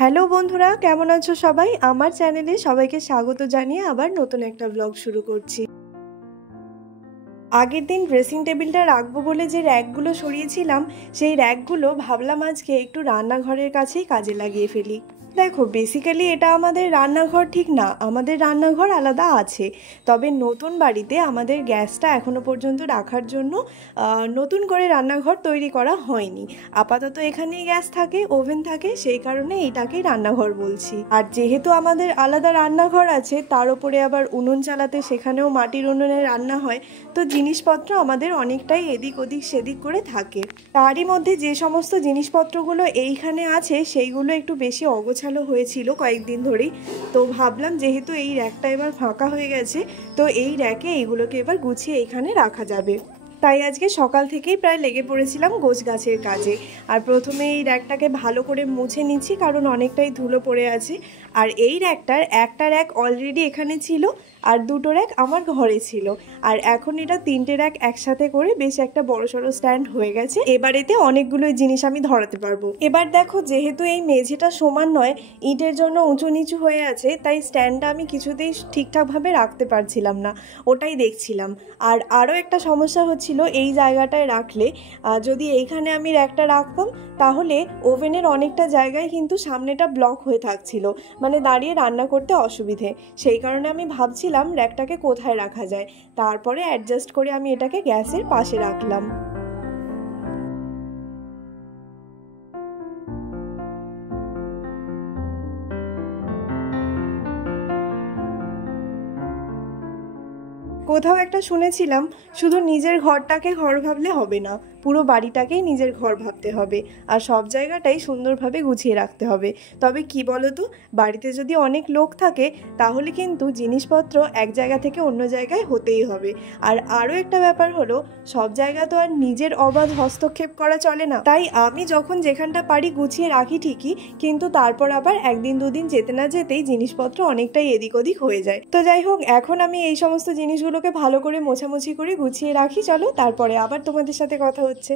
Hello বন্ধুরা, কেমন আছো সবাই? আমার চ্যানেলে সবাইকে স্বাগত জানিয়ে আবার নতুন একটা ব্লগ শুরু করছি। আগের দিন ড্রেসিং টেবিলটা রাখবো বলে যে র্যাকগুলো সরিয়েছিলাম, সেই র্যাকগুলো ভাবলাম আজকে একটু রান্নাঘরের কাছেই কাজে লাগিয়ে ফেলি। দেখো, বেসিক্যালি এটা আমাদের রান্নাঘর ঠিক না, আমাদের রান্নাঘর আলাদা আছে। তবে নতুন বাড়িতে আমাদের গ্যাসটা এখনো পর্যন্ত রাখার জন্য নতুন করে রান্নাঘর তৈরি করা হয়নি। আপাতত এখানেই গ্যাস থাকে, ওভেন থাকে, সেই কারণে এইটাকেই রান্নাঘর বলছি। আর যেহেতু আমাদের আলাদা রান্নাঘর আছে, তার উপরে আবার উনুন চালাতে, সেখানেও মাটির উনুনে রান্না হয়, তো জিনিসপত্র আমাদের অনেকটাই এদিক ওদিক সেদিক করে থাকে। তারই মধ্যে যে সমস্ত জিনিসপত্রগুলো এইখানে আছে সেইগুলো একটু বেশি অগোছালো হয়েছিল কয়েকদিন ধরেই। তো ভাবলাম যেহেতু এই র্যাকটা এবার ফাঁকা হয়ে গেছে, তো এই র্যাকে এইগুলোকে এবার গুছিয়ে এইখানে রাখা যাবে। তাই আজকে সকাল থেকেই প্রায় লেগে পড়েছিলাম গোছ গাছের কাজে। আর প্রথমে এই র্যাকটাকে ভালো করে মুছে নিচ্ছি, কারণ অনেকটাই ধুলো পড়ে আছে। আর এই র্যাকটার একটা র্যাক অলরেডি এখানে ছিল, আর দুটো র্যাক আমার ঘরে ছিল। আর এখন এটা তিনটে র্যাক একসাথে করে বেশ একটা বড়সড় স্ট্যান্ড হয়ে গেছে। এবার এতে অনেকগুলো জিনিস আমি ধরাতে পারবো। এবার দেখো, যেহেতু এই মেঝেটা সমান নয়, ইটের জন্য উঁচু নিচু হয়ে আছে, তাই স্ট্যান্ডটা আমি কিছুতেই ঠিকঠাকভাবে রাখতে পারছিলাম না, ওটাই দেখছিলাম। আর আরও একটা সমস্যা হচ্ছিল, এই জায়গাটায় রাখলে যদি এইখানে আমি র্যাকটা রাখতাম, তাহলে ওভেনের অনেকটা জায়গায় কিন্তু সামনেটা ব্লক হয়ে থাকছিল, মানে দাঁড়িয়ে রান্না করতে অসুবিধে। সেই কারণে আমি ভাবছিলাম র্যাকটাকে কোথায় রাখা যায়। তারপরে অ্যাডজাস্ট করে আমি এটাকে গ্যাসের পাশে রাখলাম। কোথাও একটা শুনেছিলাম, শুধু নিজের ঘরটাকে ঘর ভাবলে হবে না, পুরো বাড়িটাকেই নিজের ঘর ভাবতে হবে, আর সব জায়গাটাই সুন্দরভাবে গুছিয়ে রাখতে হবে। তবে কি বলো তো, বাড়িতে যদি অনেক লোক থাকে, তাহলে কিন্তু জিনিসপত্র এক জায়গা থেকে অন্য জায়গায় হতেই হবে। আর আরও একটা ব্যাপার হলো, সব জায়গা তো আর নিজের অবাধ হস্তক্ষেপ করা চলে না। তাই আমি যখন যেখানটা পারি গুছিয়ে রাখি ঠিকই, কিন্তু তারপর আবার একদিন দুদিন যেতে না যেতেই জিনিসপত্র অনেকটাই এদিক ওদিক হয়ে যায়। তো যাই হোক, এখন আমি এই সমস্ত জিনিসগুলোকে ভালো করে মোছামুছি করে গুছিয়ে রাখি। চলো, তারপরে আবার তোমাদের সাথে কথা হচ্ছে।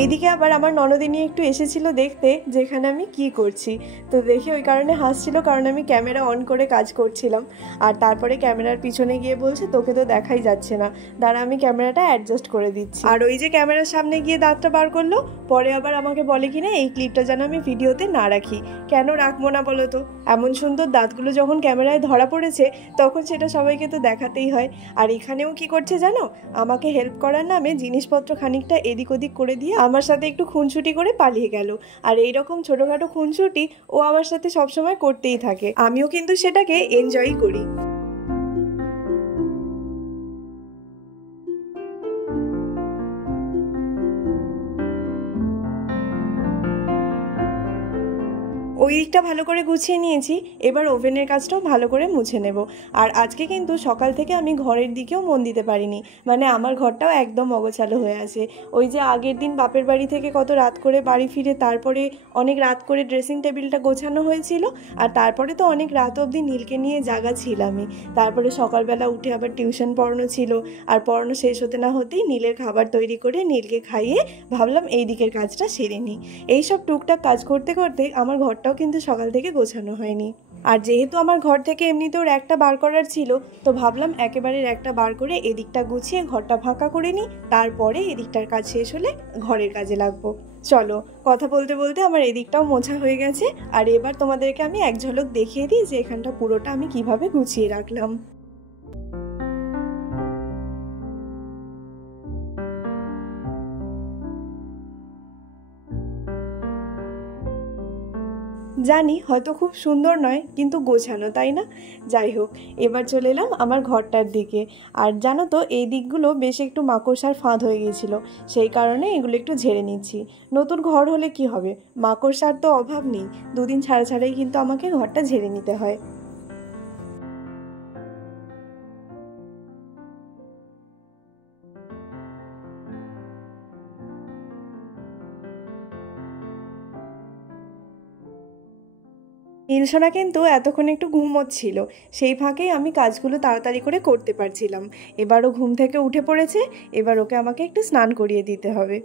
এইদিকে আবার আমার ননদিনী একটু এসেছিল দেখতে যেখানে আমি কি করছি। তো দেখে ওই কারণে হাসছিল, কারণ আমি ক্যামেরা অন করে কাজ করছিলাম। আর তারপরে ক্যামেরার পিছনে গিয়ে বলছে, তোকে তো দেখাই যাচ্ছে না, দাঁড়া আমি ক্যামেরাটা অ্যাডজাস্ট করে দিচ্ছি। আর ওই যে ক্যামেরার সামনে গিয়ে দাঁতটা বার করলো, পরে আবার আমাকে বলে কিনা এই ক্লিপটা যেন আমি ভিডিওতে না রাখি। কেন রাখবো না বলো তো? এমন সুন্দর দাঁতগুলো যখন ক্যামেরায় ধরা পড়েছে, তখন সেটা সবাইকে তো দেখাতেই হয়। আর এখানেও কি করছে জানো, আমাকে হেল্প করার নামে জিনিসপত্র খানিকটা এদিক ওদিক করে দিয়ে আমার সাথে একটু খুনসুটি করে পালিয়ে গেল। আর এইরকম ছোটখাটো খুনসুটি ও আমার সাথে সবসময় করতেই থাকে, আমিও কিন্তু সেটাকে এনজয় করি। ওই দিকটা ভালো করে গুছিয়ে নিয়েছি, এবার ওভেনের কাজটাও ভালো করে মুছে নেব। আর আজকে কিন্তু সকাল থেকে আমি ঘরের দিকেও মন দিতে পারিনি, মানে আমার ঘরটাও একদম অগোছালো হয়ে আছে। ওই যে আগের দিন বাপের বাড়ি থেকে কত রাত করে বাড়ি ফিরে তারপরে অনেক রাত করে ড্রেসিং টেবিলটা গোছানো হয়েছিল, আর তারপরে তো অনেক রাত অবধি নীলকে নিয়ে জাগা ছিলামই। তারপরে সকালবেলা উঠে আবার টিউশন পড়ানো ছিল, আর পড়ানো শেষ হতে না হতেই নীলের খাবার তৈরি করে নীলকে খাইয়ে ভাবলাম এই দিকের কাজটা সেরে নিই। এইসব টুকটাক কাজ করতে করতে আমার ঘরটাও কিন্তু সকাল থেকে গোছানো হয়নি। আর যেহেতু আমার ঘর থেকে এমনিতেও র্যাকটা বার করার ছিল, তো ভাবলাম একেবারে র্যাকটা বার করে এদিকটা গুছিয়ে ঘরটা ফাঁকা করে নিই, তারপরে এদিকটার কাজ শেষ হলে ঘরের কাজে লাগবো। চলো, কথা বলতে বলতে আমার এদিকটাও মোছা হয়ে গেছে। আর এবার তোমাদেরকে আমি এক ঝলক দেখিয়ে দিই যে এখানটা পুরোটা আমি কিভাবে গুছিয়ে রাখলাম। জানি হয়তো খুব সুন্দর নয়, কিন্তু গোছানো, তাই না? যাই হোক, এবার চলে এলাম আমার ঘরটার দিকে। আর জানো তো, এই দিকগুলো বেশ একটু মাকড়সার ফাঁদ হয়ে গিয়েছিল, সেই কারণে এগুলো একটু ঝেড়ে নিচ্ছি। নতুন ঘর হলে কি হবে, মাকড়সার তো অভাব নেই, দুদিন ছাড়া ছাড়াই কিন্তু আমাকে ঘরটা ঝেড়ে নিতে হয়। নীলসোনা কিন্তু এতক্ষণ একটু ঘুমোচ্ছিল, সেই ফাঁকেই আমি কাজগুলো তাড়াতাড়ি করে করতে পারছিলাম। এবারও ঘুম থেকে উঠে পড়েছে, এবার ওকে আমাকে একটু স্নান করিয়ে দিতে হবে।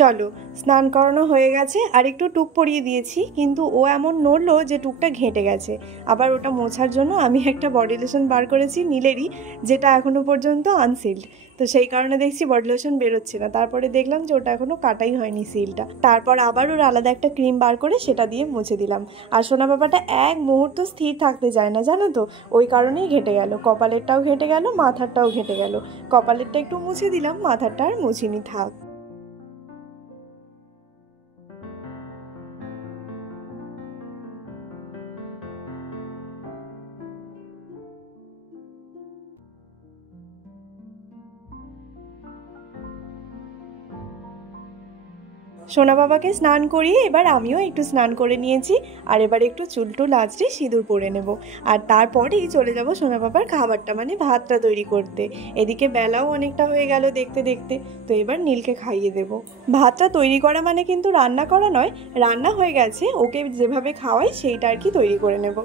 চলো, স্নান করানো হয়ে গেছে, আর একটু টুক পরিয়ে দিয়েছি, কিন্তু ও এমন নড়লো যে টুকটা ঘেঁটে গেছে। আবার ওটা মোছার জন্য আমি একটা বডি লোশন বার করেছি নীলেরই, যেটা এখনো পর্যন্ত আনসিল্ড। তো সেই কারণে দেখছি বডি লোশন বেরোচ্ছে না, তারপরে দেখলাম যে ওটা এখনো কাটাই হয়নি সিলটা। তারপর আবার ওর আলাদা একটা ক্রিম বার করে সেটা দিয়ে মুছে দিলাম। আর সোনা বাবাটা এক মুহূর্ত স্থির থাকতে চায় না, জানো তো, ওই কারণেই ঘেঁটে গেল, কপালেরটাও ঘেঁটে গেল, মাথারটাও ঘেঁটে গেল। কপালেরটা একটু মুছে দিলাম, মাথারটা আর মুছিনি, থাক। সোনা বাবাকে স্নান করিয়ে এবার আমিও একটু স্নান করে নিয়েছি। আর এবার একটু চুলটুল আঁচড়ে সিঁদুর পরে নেব। আর তারপরেই চলে যাব সোনা বাবার খাবারটা মানে ভাতটা তৈরি করতে। এদিকে বেলাও অনেকটা হয়ে গেল দেখতে দেখতে, তো এবার নীলকে খাইয়ে দেব। ভাতটা তৈরি করা মানে কিন্তু রান্না করা নয়, রান্না হয়ে গেছে, ওকে যেভাবে খাওয়াই সেইটা আর কি তৈরি করে নেব।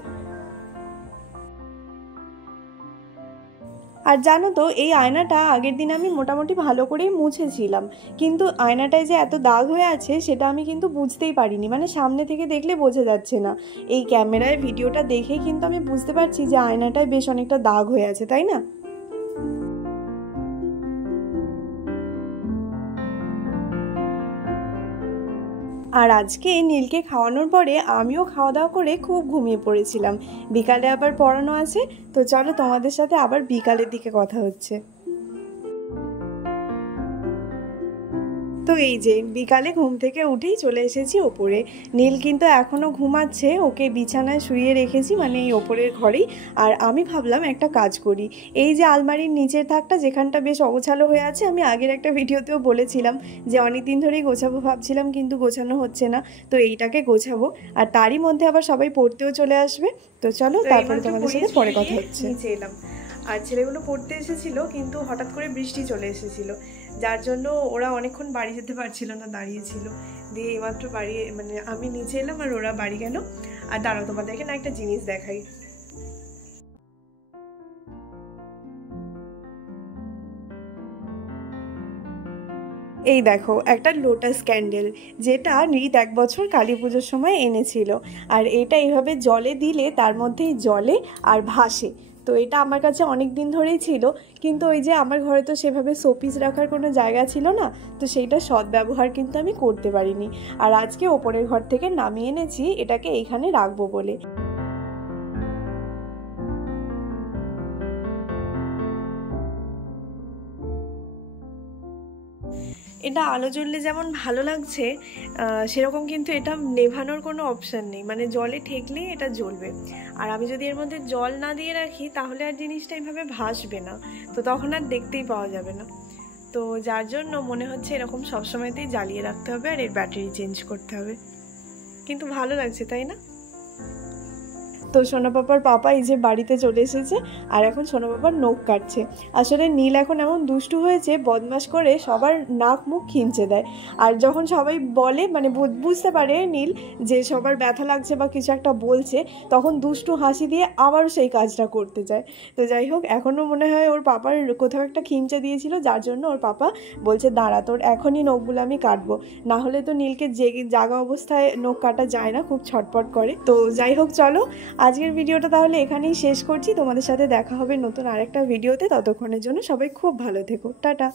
আর জানো তো, এই আয়নাটা আগের দিন আমি মোটামুটি ভালো করেই মুছেছিলাম, কিন্তু আয়নাটায় যে এত দাগ হয়ে আছে সেটা আমি কিন্তু বুঝতেই পারিনি, মানে সামনে থেকে দেখলে বোঝা যাচ্ছে না। এই ক্যামেরায় ভিডিওটা দেখে কিন্তু আমি বুঝতে পারছি যে আয়নাটায় বেশ অনেকটা দাগ হয়ে আছে, তাই না? আর আজকে নীলকে খাওয়ানোর পরে আমিও খাওয়া দাওয়া করে খুব ঘুমিয়ে পড়েছিলাম। বিকালে আবার পড়ানো আছে, তো চলো তোমাদের সাথে আবার বিকালের দিকে কথা হচ্ছে। তো এই যে বিকালে ঘুম থেকে উঠেই চলে এসেছি ওপরে। নীল কিন্তু এখনও ঘুমাচ্ছে, ওকে বিছানায় শুইয়ে রেখেছি, মানে এই ওপরের ঘরেই। আর আমি ভাবলাম একটা কাজ করি। এই যে আলমারির নিচের থাকটা যেখানটা বেশ অগোছালো হয়ে আছে, আমি আগের একটা ভিডিওতেও বলেছিলাম যে অনেক দিন ধরেই গোছাবো ভাবছিলাম, কিন্তু গোছানো হচ্ছে না। তো এইটাকে গোছাবো, আর তারই মধ্যে আবার সবাই পড়তেও চলে আসবে। তো চলো, তারপরে তোমাদের সাথে পরে কথা হচ্ছে। নিচে এলাম, আর ছেলেগুলো পড়তে এসেছিল, কিন্তু হঠাৎ করে বৃষ্টি চলে এসেছিল, যার জন্য ওরা অনেকক্ষণ বাড়ি যেতে পারছিল না, দাঁড়িয়েছিল। দিয়ে এইমাত্র বাড়ি, মানে আমি নিচে এলাম আর ওরা বাড়ি গেল। আর দাঁড়াও, তোমাদেরকে না একটা জিনিস দেখাই। এই দেখো, একটা লোটাস ক্যান্ডেল, যেটা নীত 1 বছর কালী পুজোর সময় এনেছিল। আর এটা এইভাবে জলে দিলে তার মধ্যেই জলে আর ভাসে। তো এটা আমার কাছে অনেক দিন ধরেই ছিল, কিন্তু ওই যে আমার ঘরে তো সেভাবে শোপিস রাখার কোনো জায়গা ছিল না, তো সেইটা সদ্ব্যবহার কিন্তু আমি করতে পারিনি। আর আজকে ওপরের ঘর থেকে নামিয়ে এনেছি এটাকে এইখানে রাখবো বলে। এটা আলো জ্বললে যেমন ভালো লাগছে, সেরকম কিন্তু এটা নেভানোর কোনো অপশান নেই, মানে জলে ঠেকলেই এটা জ্বলবে। আর আমি যদি এর মধ্যে জল না দিয়ে রাখি তাহলে আর জিনিসটা এইভাবে ভাসবে না, তো তখন আর দেখতেই পাওয়া যাবে না। তো যার জন্য মনে হচ্ছে এরকম সবসময়তেই জ্বালিয়ে রাখতে হবে, আর এর ব্যাটারি চেঞ্জ করতে হবে। কিন্তু ভালো লাগছে, তাই না? তো সোনা পাপার পাপা এই যে বাড়িতে চলে এসেছে, আর এখন সোনা পাপার নখ কাটছে। আসলে নীল এখন এমন দুষ্টু হয়েছে, বদমাশ করে সবার নাক মুখ খিঁচে দেয়। আর যখন সবাই বলে, মানে বুঝতে পারে নীল যে সবার ব্যথা লাগছে বা কিছু একটা বলছে, তখন দুষ্টু হাসি দিয়ে আবারও সেই কাজটা করতে যায়। তো যাই হোক, এখনও মনে হয় ওর পাপার কোথাও একটা খিঁচে দিয়েছিল, যার জন্য ওর পাপা বলছে দাঁড়া, তোর এখনই নখগুলো আমি কাটবো, না হলে তো নীলকে জাগা অবস্থায় নখ কাটা যায় না, খুব ছটপট করে। তো যাই হোক, চলো আজকের ভিডিওটা তাহলে এখানেই শেষ করছি। তোমাদের সাথে দেখা হবে নতুন আরেকটা ভিডিওতে। ততক্ষণের জন্য সবাই খুব ভালো থেকো। টাটা।